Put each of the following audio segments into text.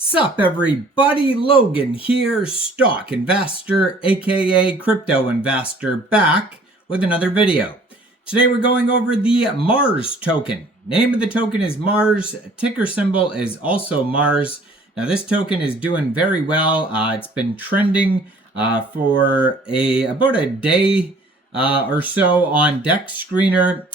Sup everybody, Logan here, stock investor aka crypto investor, back with another video. Today we're going over the Mars token. Name of the token is Mars, ticker symbol is also Mars. Now this token is doing very well. It's been trending for about a day or so on Dex Screener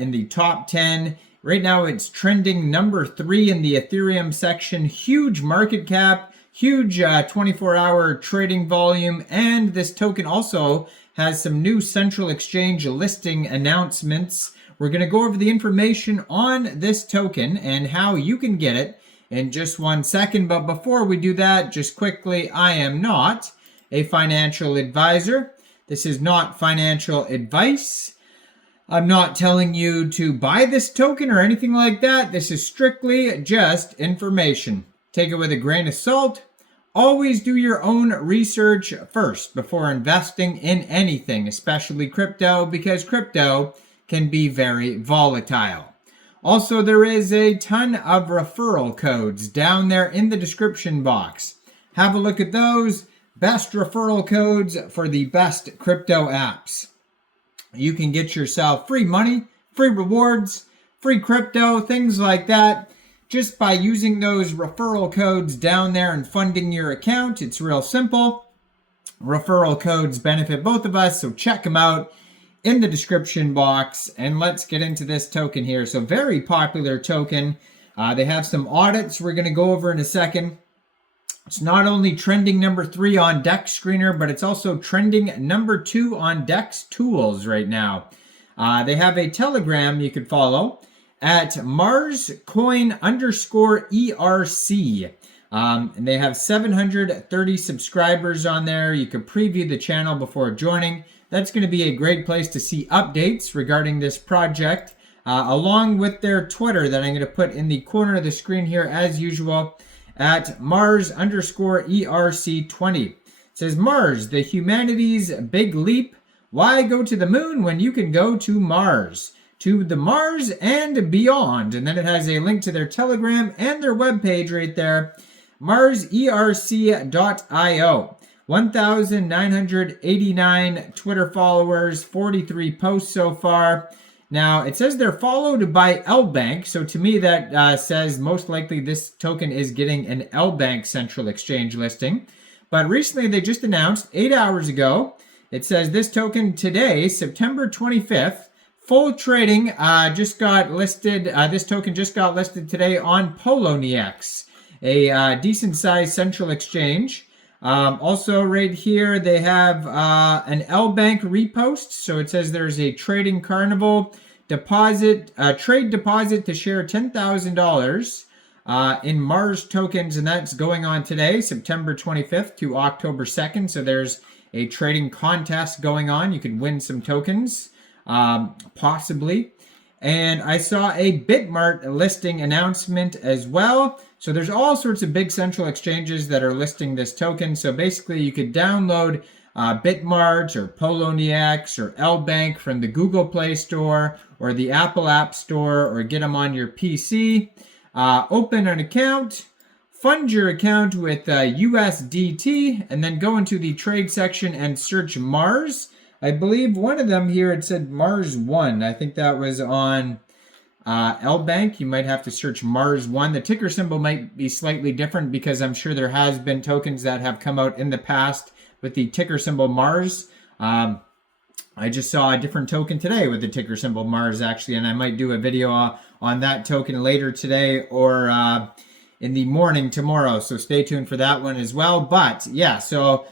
in the top 10. Right now it's trending number 3 in the Ethereum section. Huge market cap, huge 24-hour trading volume, and this token also has some new central exchange listing announcements. We're going to go over the information on this token and how you can get it in just 1 second. But before we do that, just quickly, I am not a financial advisor. This is not financial advice. I'm not telling you to buy this token or anything like that. This is strictly just information. Take it with a grain of salt. Always do your own research first before investing in anything, especially crypto, because crypto can be very volatile. Also, there is a ton of referral codes down there in the description box. Have a look at those. Best referral codes for the best crypto apps. You can get yourself free money, free rewards, free crypto, things like that, just by using those referral codes down there and funding your account. It's real simple. Referral codes benefit both of us, so check them out in the description box. And let's get into this token here. So very popular token. They have some audits we're going to go over in a second. It's not only trending number 3 on Dex Screener, but it's also trending number 2 on Dex Tools right now. They have a Telegram you could follow at MarsCoin_ERC. And they have 730 subscribers on there. You can preview the channel before joining. That's going to be a great place to see updates regarding this project, along with their Twitter that I'm going to put in the corner of the screen here as usual. At Mars_ERC20. It says, Mars, the humanity's big leap. Why go to the moon when you can go to Mars? To the Mars and beyond. And then it has a link to their Telegram and their webpage right there. MarsERC.io. 1,989 Twitter followers, 43 posts so far. Now, it says they're followed by Lbank, so to me that says most likely this token is getting an Lbank central exchange listing. But recently they just announced, 8 hours ago, it says this token today, September 25th, full trading just got listed. This token just got listed today on Poloniex, a decent-sized central exchange. Also right here they have an Lbank repost, so it says there's a trading carnival deposit, trade deposit to share $10,000 in Mars tokens, and that's going on today, September 25th to October 2nd. So there's a trading contest going on. You could win some tokens, possibly. And I saw a Bitmart listing announcement as well. So there's all sorts of big central exchanges that are listing this token. So basically you could download Bitmart or Poloniex or Lbank from the Google Play Store or the Apple App Store, or get them on your PC. Open an account, fund your account with USDT, and then go into the trade section and search Mars. I believe one of them here, it said Mars 1. I think that was on Lbank. You might have to search Mars 1. The ticker symbol might be slightly different because I'm sure there has been tokens that have come out in the past with the ticker symbol Mars. I just saw a different token today with the ticker symbol Mars, actually, and I might do a video on that token later today or in the morning tomorrow. So stay tuned for that one as well. But yeah, so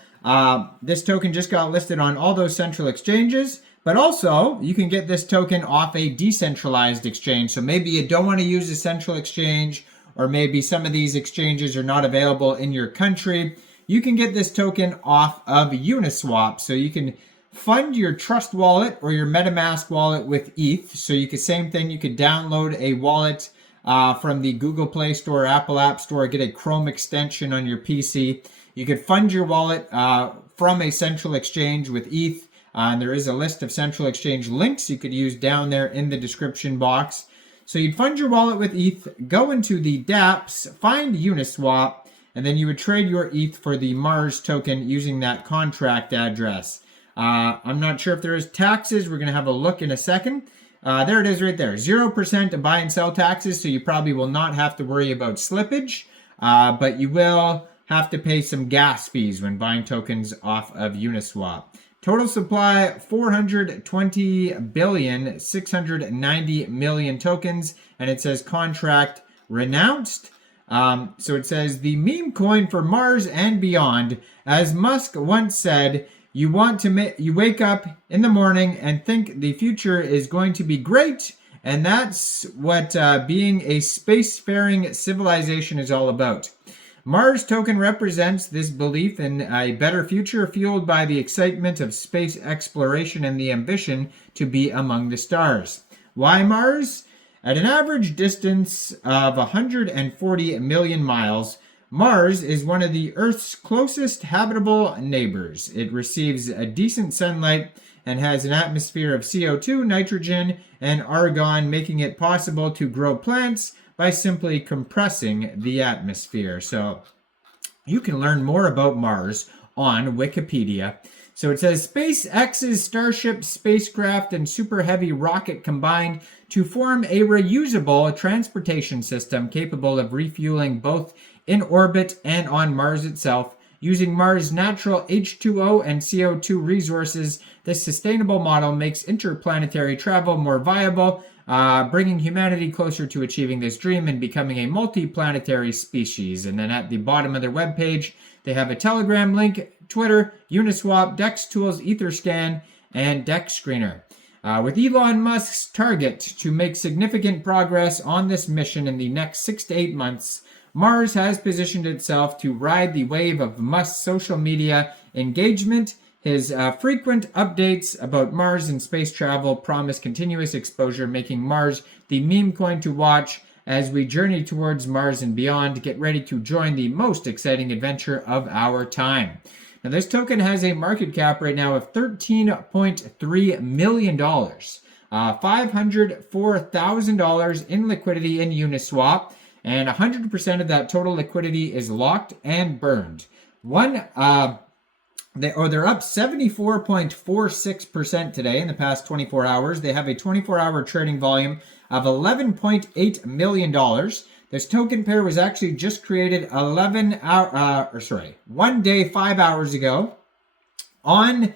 this token just got listed on all those central exchanges, but also you can get this token off a decentralized exchange. So maybe you don't want to use a central exchange, or maybe some of these exchanges are not available in your country. You can get this token off of Uniswap. So you can fund your Trust wallet or your MetaMask wallet with ETH. So you could, same thing, you could download a wallet from the Google Play Store, Apple App Store, get a Chrome extension on your PC. You could fund your wallet from a central exchange with ETH. And there is a list of central exchange links you could use down there in the description box. So you'd fund your wallet with ETH, go into the dApps, find Uniswap, and then you would trade your ETH for the Mars token using that contract address. I'm not sure if there is taxes. We're going to have a look in a second. There it is right there. 0% buy and sell taxes, so you probably will not have to worry about slippage, but you will have to pay some gas fees when buying tokens off of Uniswap. Total supply, 420,690,000,000 tokens, and it says contract renounced. So it says the meme coin for Mars and beyond. As Musk once said, you wake up in the morning and think the future is going to be great, and that's what being a spacefaring civilization is all about. Mars token represents this belief in a better future fueled by the excitement of space exploration and the ambition to be among the stars. Why Mars? At an average distance of 140 million miles, Mars is one of the Earth's closest habitable neighbors. It receives a decent sunlight and has an atmosphere of CO2, nitrogen, and argon, making it possible to grow plants by simply compressing the atmosphere. So you can learn more about Mars on Wikipedia. So it says SpaceX's Starship spacecraft and Super Heavy rocket combined to form a reusable transportation system capable of refueling both in orbit and on Mars itself. Using Mars' natural H2O and CO2 resources, this sustainable model makes interplanetary travel more viable, bringing humanity closer to achieving this dream and becoming a multi-planetary species. And then at the bottom of their webpage, they have a Telegram link, Twitter, Uniswap, DEX Tools, Etherscan, and DEX Screener. With Elon Musk's target to make significant progress on this mission in the next 6 to 8 months, Mars has positioned itself to ride the wave of Musk's social media engagement. His frequent updates about Mars and space travel promise continuous exposure, making Mars the meme coin to watch as we journey towards Mars and beyond. Get ready to join the most exciting adventure of our time. Now, this token has a market cap right now of $13.3 million, $504,000 in liquidity in Uniswap, and 100% of that total liquidity is locked and burned. They're up 74.46% today in the past 24 hours. They have a 24-hour trading volume of $11.8 million. This token pair was actually just created 1 day, 5 hours ago. On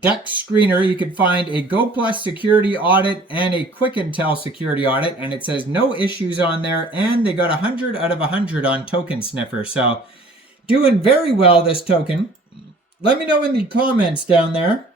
DEX Screener, you can find a Go Plus security audit and a Quick Intel security audit, and it says no issues on there, and they got 100 out of 100 on Token Sniffer. So doing very well, this token. Let me know in the comments down there,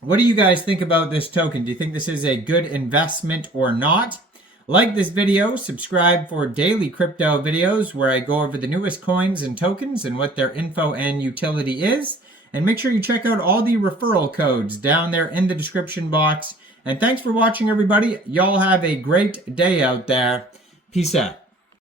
what do you guys think about this token? Do you think this is a good investment or not? Like this video, subscribe for daily crypto videos where I go over the newest coins and tokens and what their info and utility is. And make sure you check out all the referral codes down there in the description box. And thanks for watching, everybody. Y'all have a great day out there. Peace out.